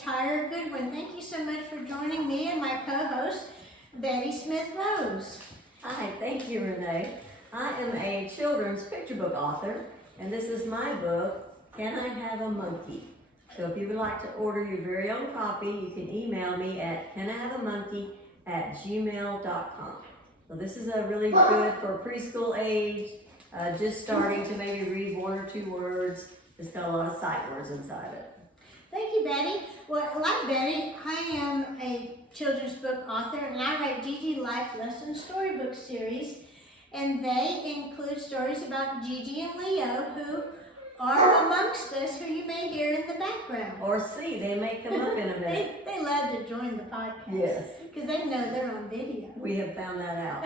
Tyra Goodwin. Thank you so much for joining me and my co-host, Betty Smith-Rose. Hi, thank you, Renee. I am a children's picture book author, and this is my book, Can I Have a Monkey? So if you would like to order your very own copy, you can email me at canihaveamonkey@gmail.com. So this is a really good for preschool age, just starting to maybe read one or two words. It's got a lot of sight words inside it. Thank you, Betty. Well, like Betty, I am a children's book author, and I write Gigi Life Lesson Storybook series, and they include stories about Gigi and Leo, who are amongst us, who you may hear in the background. Or see, they may come up in a minute. They love to join the podcast. Yes. Because they know they're on video. We have found that out.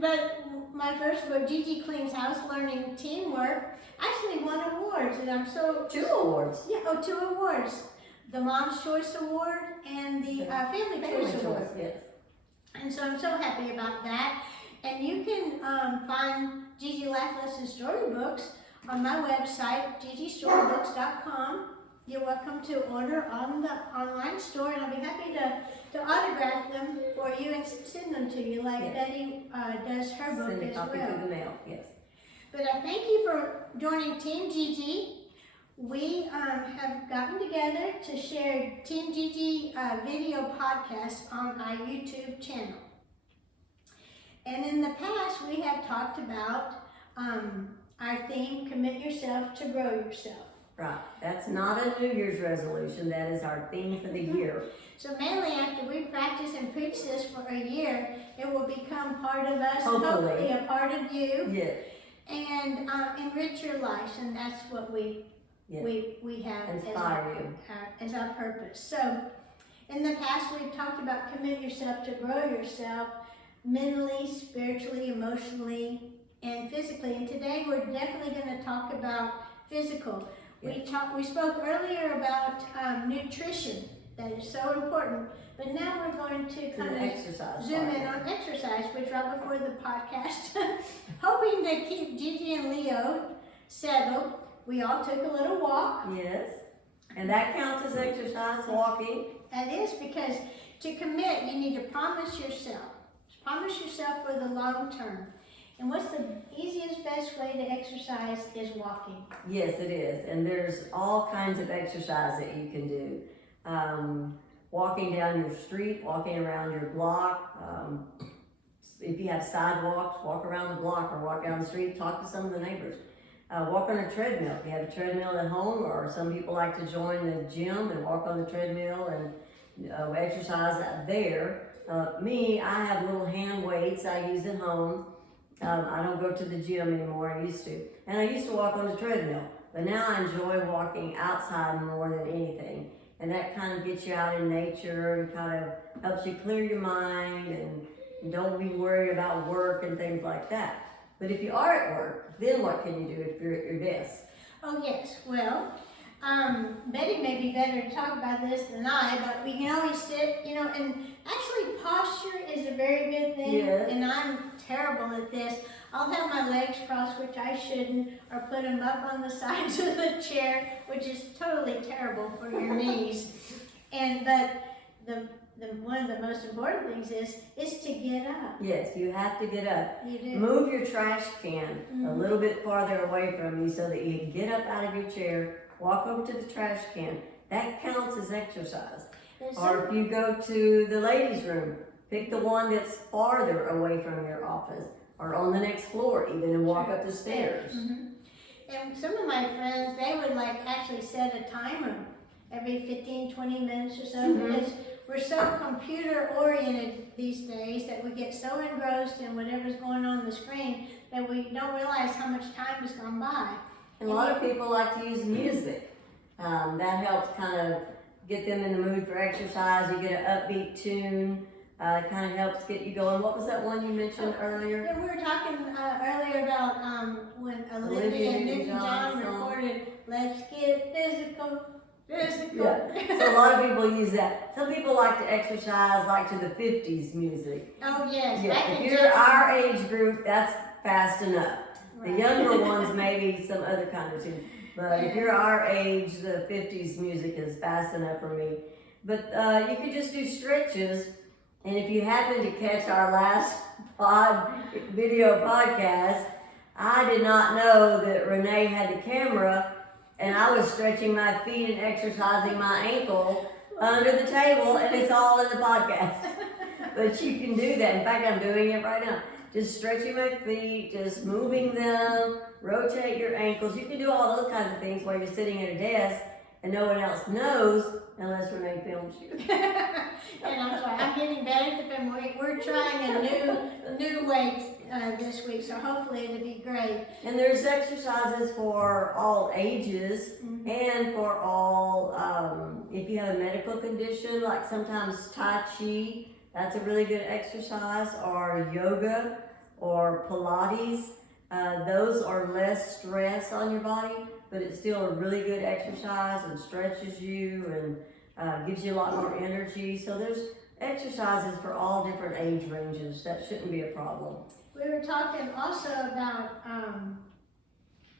But my first book, Gigi Cleans House, Learning Teamwork, actually won awards, and I'm so... 2 awards. Yeah, 2 awards. The Mom's Choice Award and the Family Choice Award. Yes. And so I'm so happy about that. And you can find Gigi Life Lesson Storybooks on my website, gigistorybooks.com. You're welcome to order on the online store, and I'll be happy to autograph them for you and send them to you, like Betty does her book Send a as copy well. through the mail, yes. But I thank you for joining Team Gigi. We have gotten together to share Team Gigi video podcasts on our YouTube channel. And in the past, we have talked about our theme, Commit Yourself to Grow Yourself. Right. That's not a New Year's resolution. That is our theme for the year. So mainly after we practice and preach this for a year, it will become part of us, Hopefully a part of you, yes. and enrich your lives. And that's what we have Inspire as our purpose. So in the past, we've talked about commit yourself to grow yourself mentally, spiritually, emotionally, and physically. And today we're definitely going to talk about physical. We spoke earlier about nutrition. That is so important. But now we're going to kind of zoom in on exercise, which right before the podcast, hoping to keep Gigi and Leo settled. We all took a little walk. Yes. And that counts as exercise, walking. That is, because to commit, you need to promise yourself. Promise yourself for the long term. And what's the easiest, best way to exercise is walking. Yes, it is. And there's all kinds of exercise that you can do. Walking down your street, walking around your block. If you have sidewalks, walk around the block or walk down the street, talk to some of the neighbors. Walk on a treadmill. If you have a treadmill at home, or some people like to join the gym and walk on the treadmill and exercise there. Me, I have little hand weights I use at home. I don't go to the gym anymore, I used to. And I used to walk on the treadmill, but now I enjoy walking outside more than anything. And that kind of gets you out in nature and kind of helps you clear your mind and don't be worried about work and things like that. But if you are at work, then what can you do if you're at your desk? Oh yes, well, Betty may be better to talk about this than I, but we can always sit, and actually posture is a very good thing, and I'm terrible at this. I'll have my legs crossed, which I shouldn't, or put them up on the sides of the chair, which is totally terrible for your knees. But one of the most important things is to get up. Yes, you have to get up. You do. Move your trash can a little bit farther away from you so that you can get up out of your chair, walk over to the trash can. That counts as exercise. Or if you go to the ladies' room, pick the one that's farther away from your office or on the next floor even, and walk up the stairs. And some of my friends, they would actually set a timer every 15, 20 minutes or so, because we're so computer oriented these days that we get so engrossed in whatever's going on the screen that we don't realize how much time has gone by. And a lot of people like to use music. That helps kind of get them in the mood for exercise. You get an upbeat tune. It kind of helps get you going. What was that one you mentioned earlier? Yeah, we were talking earlier about when Olivia Newton-John recorded "Let's Get Physical." Yeah. So a lot of people use that. Some people like to exercise like to the 50s music. Oh yes. Yeah. If you're our age group, that's fast enough. Right. The younger ones, maybe some other kind of tune. But if you're our age, the 50s music is fast enough for me. But you could just do stretches. And if you happen to catch our last video podcast, I did not know that Renee had the camera and I was stretching my feet and exercising my ankle under the table, and it's all in the podcast. But you can do that. In fact, I'm doing it right now. Just stretching my feet, just moving them, rotate your ankles. You can do all those kinds of things while you're sitting at a desk and no one else knows unless Renee films you. And I'm sorry, I'm getting better at the film. We're trying a new weight this week, so hopefully it'll be great. And there's exercises for all ages and for all, if you have a medical condition, like sometimes Tai Chi, that's a really good exercise, or yoga or Pilates. Those are less stress on your body, but it's still a really good exercise and stretches you and gives you a lot more energy. So there's exercises for all different age ranges. That shouldn't be a problem. We were talking also about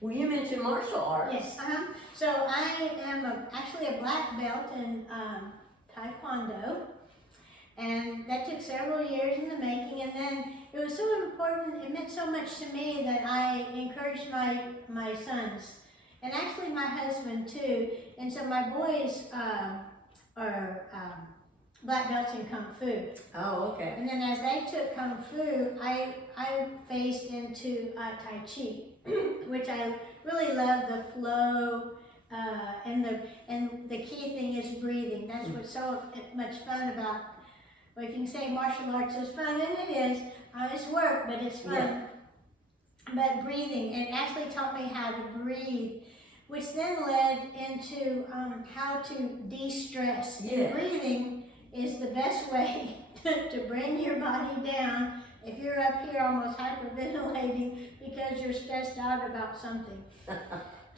Well, you mentioned martial arts. yes, so I am actually a black belt in Taekwondo, and that took several years in the making. And then it was so important, it meant so much to me that I encouraged my sons, and actually my husband too. And so my boys are black belts in Kung Fu. Oh, okay. And then as they took Kung Fu, I phased into Tai Chi, which I really love the flow, and the key thing is breathing. That's what's so much fun about, well, if you can say martial arts is fun, and it is, it's work, but it's fun. Yeah. But breathing, and it actually taught me how to breathe, which then led into how to de-stress. Yes. And breathing is the best way to bring your body down if you're up here almost hyperventilating because you're stressed out about something.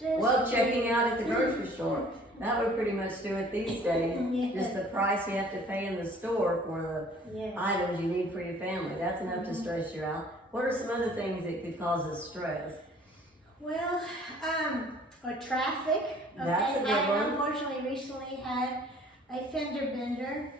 Well, checking out at the grocery store. That would pretty much do it these days. Yes. Just the price you have to pay in the store for the Yes. items you need for your family. That's enough to stress you out. What are some other things that could cause us stress? Well, or traffic. Okay, That's a good I one. unfortunately recently had a fender bender,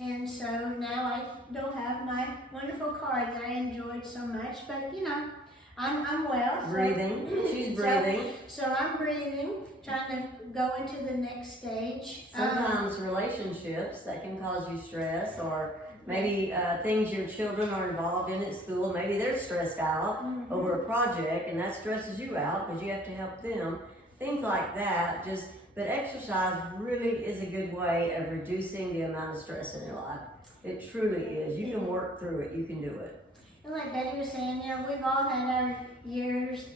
and so now I don't have my wonderful car that I enjoyed so much. But you know, I'm well. Breathing. She's breathing. So I'm breathing, trying to go into the next stage. Sometimes relationships that can cause you stress, or maybe things your children are involved in at school. Maybe they're stressed out over a project, and that stresses you out because you have to help them. Things like that. But exercise really is a good way of reducing the amount of stress in your life. It truly is. You can work through it. You can do it. And like Betty was saying, you know, we've all had our years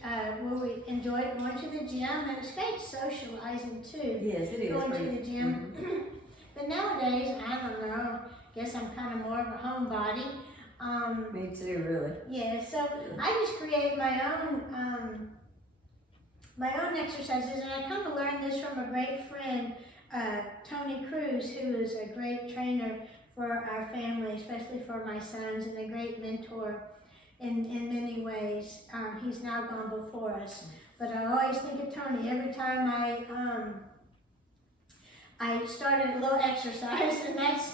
where we enjoyed going to the gym, and it's great socializing too. Yes, it is. Going to the gym. But nowadays, I don't know, guess I'm kind of more of a homebody. Me too, really. Yeah, so I just create my own exercises, and I kind of learned this from a great friend, Tony Cruz, who is a great trainer for our family, especially for my sons, and a great mentor in many ways. He's now gone before us, but I always think of Tony every time I started a little exercise, and that's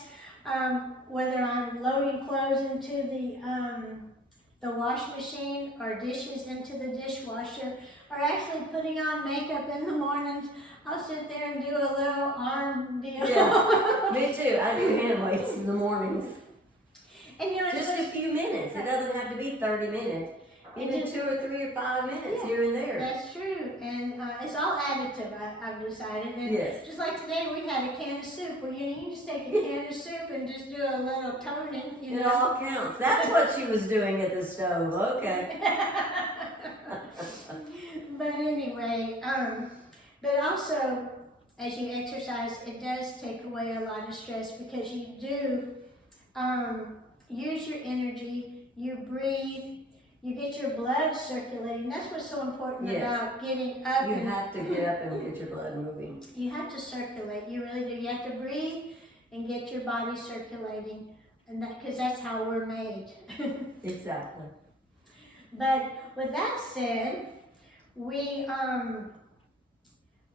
whether I'm loading clothes into the wash machine or dishes into the dishwasher, or actually putting on makeup in the mornings. I'll sit there and do a little arm deal. Yeah, me too. I do hand weights in the mornings. And you know, Just a few minutes. It doesn't have to be 30 minutes. Even 2 or 3 or 5 minutes here and there. that's true, and it's all additive, I've decided. And Yes. just like today, we had a can of soup. Well, you can just take a can of soup and just do a little toning, you It know. all counts. That's what she was doing at the stove. Okay. But anyway, but also, as you exercise, it does take away a lot of stress because you do use your energy, you breathe, you get your blood circulating. That's what's so important about getting up. You have to get up and get your blood moving. You have to circulate. You really do. You have to breathe and get your body circulating, and because that's how we're made.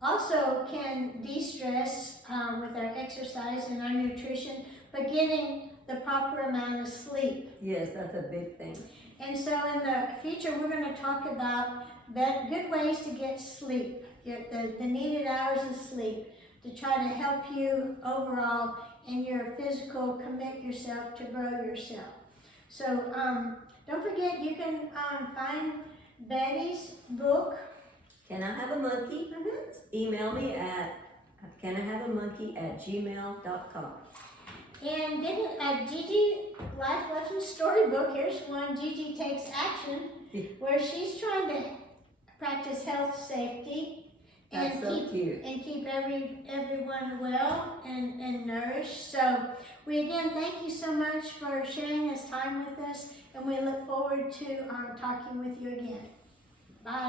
also can de-stress with our exercise and our nutrition, but getting the proper amount of sleep. Yes, that's a big thing. And so in the future, we're going to talk about good ways to get sleep, the needed hours of sleep, to try to help you overall in your physical, commit yourself to grow yourself. So don't forget, you can find Betty's book. Can I have a monkey? Email me at canihaveamonkey@gmail.com. And then Gigi Life Lesson Storybook, here's one, Gigi Takes Action, where she's trying to practice health safety That's and so cute. keep everyone well and nourished. So we again thank you so much for sharing this time with us, and we look forward to talking with you again. Bye.